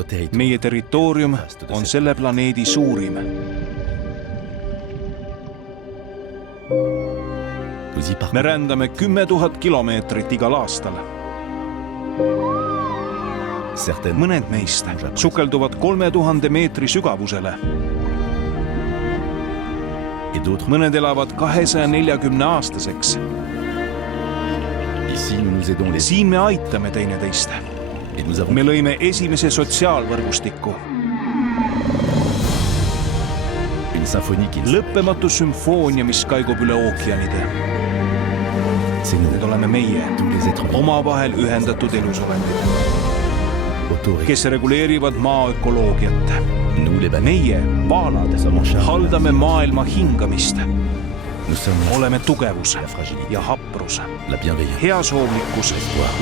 notre territoire. Meie territoorium on selle planeedi suurim. Nous y Me parcourons rändame 10 000 kilomeetrit igal aastal. certaines Mõned meist sukelduvad 3000 meetri sügavusele. et d'autres. Mõned elavad 240-aastaseks. Ici, nous nous aidons les Siin me aitame teineteist. et nous avons Me lõime esimese sotsiaalvõrgustiku. une symphonie qui Lõppematu sümfoonia, mis kaigub üle ookeanide. c'est Need nous, oleme meie, tous les êtres vivants, omavahel ühendatud elusolendid, autorégulés. kes reguleerivad maa ökoloogiat. Nous, les bananes, Meie, vaalad, haldame maailma hingamist. nous sommes la, Oleme tugevus la fragilité, ja haprus, la bienveillance. heasoovlikkus,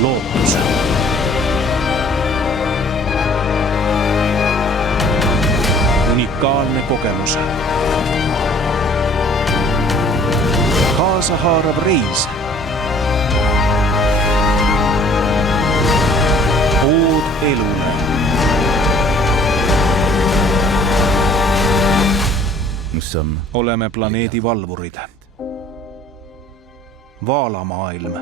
lootus. Unikaalne kogemus. Kaasahaarav reis. Ood elule. Nous sommes Oleme planeedi valvurid. Vaalamaailm.